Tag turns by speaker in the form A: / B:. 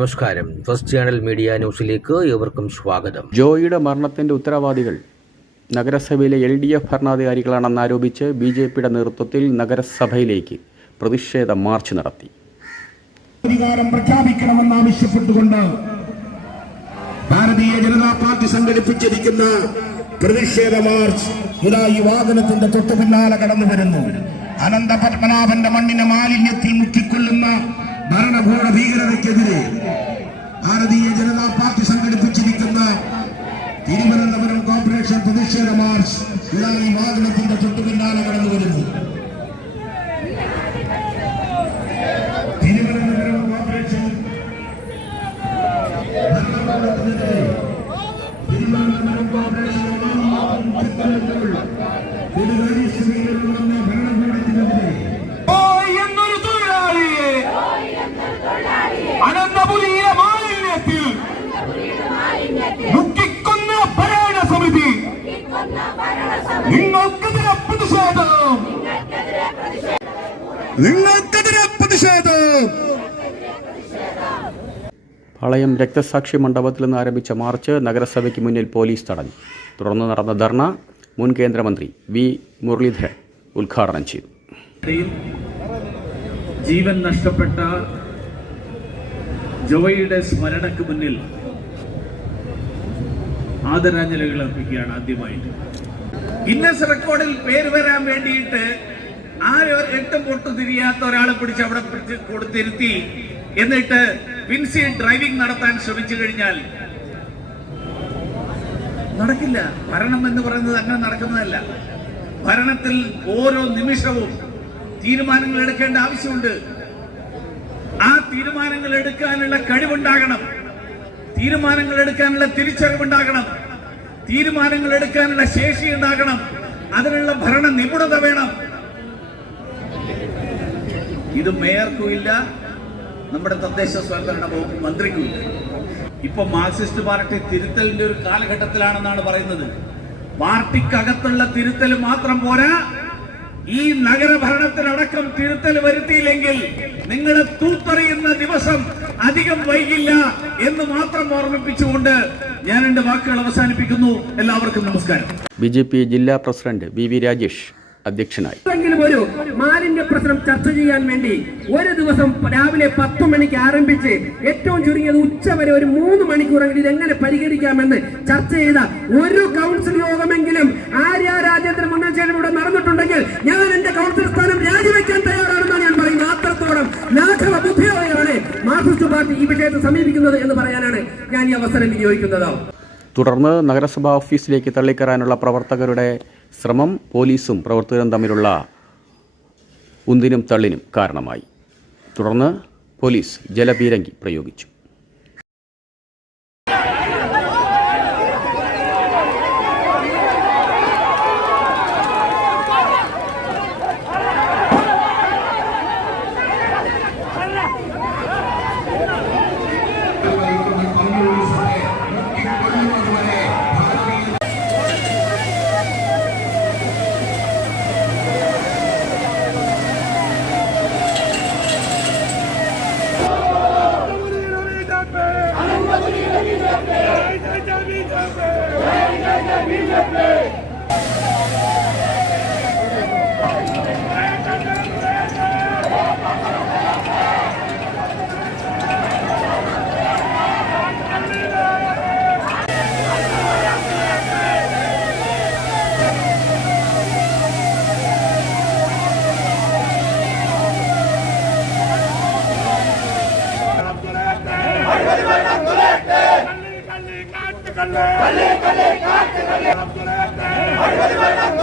A: നമസ്കാരം. First channel media ന്യൂസിലേക്ക് ഏവർക്കും സ്വാഗതം.
B: ജോയിയുടെ മരണത്തിന്റെ ഉത്തരവാദികൾ നഗരസഭയിലെ എൽ ഡി എഫ് ഭരണാധികാരികളാണെന്നാരോപിച്ച് ബി ജെ പിയുടെ നേതൃത്വത്തിൽ നഗരസഭയിലേക്ക് പ്രതിഷേധ മാർച്ച് നടത്തി.
C: അധികാരം പ്രഖ്യാപിക്കണമെന്നാവശ്യപ്പെട്ടുകൊണ്ട് ഭാരതീയ ജനതാ പാർട്ടി സംഘടിപ്പിച്ചിരിക്കുന്ന പ്രതിഷേധ മാർച്ച് ഇതാ ഈ വാഹനത്തിന്റെ തൊട്ടു പിന്നാലെ കടന്നു വരുന്നു അനന്തപത്മനാഭന്റെ മണ്ണിനെ മാലിന്യത്തിൽ മുക്കിക്കൊള്ളുന്ന ഭരണകൂട ഭീകരതയ്ക്കെതിരെ ഭാരതീയ ജനതാ പാർട്ടി സംഘടിപ്പിച്ചിരിക്കുന്ന തിരുവനന്തപുരം കോർപ്പറേഷൻ പ്രതിഷേധ മാർച്ച് ഇതാ ഈ വാഹനത്തിന്റെ തൊട്ടു പിന്നാലെ കടന്നു വരുന്നു
D: നിങ്ങൾക്കെതിരെ പ്രതിഷേധം. നിങ്ങൾക്കെതിരെ പ്രതിഷേധം.
B: പാളയം രക്തസാക്ഷി മണ്ഡപത്തിൽ നിന്ന് ആരംഭിച്ച മാർച്ച് നഗരസഭയ്ക്ക് മുന്നിൽ പോലീസ് തടഞ്ഞു. തുടർന്ന് നടന്ന ധർണ മുൻ കേന്ദ്രമന്ത്രി വി മുരളീധരൻ ഉദ്ഘാടനം ചെയ്തു.
E: ജീവൻ നഷ്ടപ്പെട്ട ജോയിയുടെ സ്മരണയ്ക്ക് മുന്നിൽ ആദരാഞ്ജലികൾ അർപ്പിക്കുകയാണ് ആദ്യമായിട്ട്. ഗിന്നസ് റെക്കോർഡിൽ പേര് വരാൻ വേണ്ടിയിട്ട് ആരോ എട്ടും പൊട്ടു തിരിയാത്ത ഒരാളെ പിടിച്ച് അവിടെ പിടിച്ച് കൊടുത്തിരുത്തി. എന്നിട്ട് വിൻസി ഡ്രൈവിംഗ് നടത്താൻ ശ്രമിച്ചു കഴിഞ്ഞാൽ നടക്കില്ല. ഭരണം എന്ന് പറയുന്നത് അങ്ങനെ നടക്കുന്നതല്ല. ഭരണത്തിൽ ഓരോ നിമിഷവും തീരുമാനങ്ങൾ എടുക്കേണ്ട ആവശ്യമുണ്ട്. ആ തീരുമാനങ്ങൾ എടുക്കാനുള്ള കഴിവുണ്ടാകണം. തീരുമാനങ്ങൾ എടുക്കാനുള്ള തിരിച്ചറിവുണ്ടാകണം. തീരുമാനങ്ങൾ എടുക്കാനുള്ള ശേഷി ഉണ്ടാകണം. അതിനുള്ള ഭരണ നിപുണത വേണം. ഇത് മേയർക്കും ഇല്ല നമ്മുടെ തദ്ദേശ സ്വയംഭരണ വകുപ്പ് മന്ത്രിക്കും ഇല്ല. ഇപ്പൊ മാർക്സിസ്റ്റ് പാർട്ടി തിരുത്തലിന്റെ ഒരു കാലഘട്ടത്തിലാണെന്നാണ് പറയുന്നത്. പാർട്ടിക്കകത്തുള്ള തിരുത്തൽ മാത്രം പോരാ ഈ നഗരഭരണത്തിനടക്കം തിരുത്തൽ വരുത്തിയില്ലെങ്കിൽ നിങ്ങളെ തൂത്തെറിയുന്ന ദിവസം അധികം വൈകില്ല എന്ന് മാത്രം ഓർമ്മിപ്പിച്ചുകൊണ്ട് ഞാൻ എന്റെ വാക്കുകൾ അവസാനിപ്പിക്കുന്നു. എല്ലാവർക്കും നമസ്കാരം.
B: ബി ജെ പി ജില്ലാ പ്രസിഡന്റ് വി വി രാജേഷ് അധ്യക്ഷനായി.
F: ഒരു മാലിന്യ പ്രശ്നം ചർച്ച ചെയ്യാൻ വേണ്ടി ഒരു ദിവസം രാവിലെ പത്ത് മണിക്ക് ആരംഭിച്ച് ഏറ്റവും ചുരുങ്ങിയത് ഉച്ച വരെ ഒരു മൂന്ന് മണിക്കൂറെങ്കിലും ഇതെങ്ങനെ പരിഹരിക്കാമെന്ന് ചർച്ച ചെയ്ത ഒരു കൗൺസിൽ യോഗമെങ്കിലും ആര്യ രാജേന്ദ്ര ഈ വിഷയത്തെ സമീപിക്കുന്നത് എന്ന് പറയാനാണ് ഞാൻ ഈ അവസരം വിനിയോഗിക്കുന്നത്.
B: തുടർന്ന് നഗരസഭാ ഓഫീസിലേക്ക് തള്ളിക്കയറാനുള്ള പ്രവർത്തകരുടെ ശ്രമം പോലീസും പ്രവർത്തകരും തമ്മിലുള്ള ഉന്തിനും തള്ളിനും കാരണമായി. തുടർന്ന് പോലീസ് ജലപീരങ്കി പ്രയോഗിച്ചു.
D: Thank you. கல்லே கல்லே காட்டு கல்லே. அறுபது வருடம்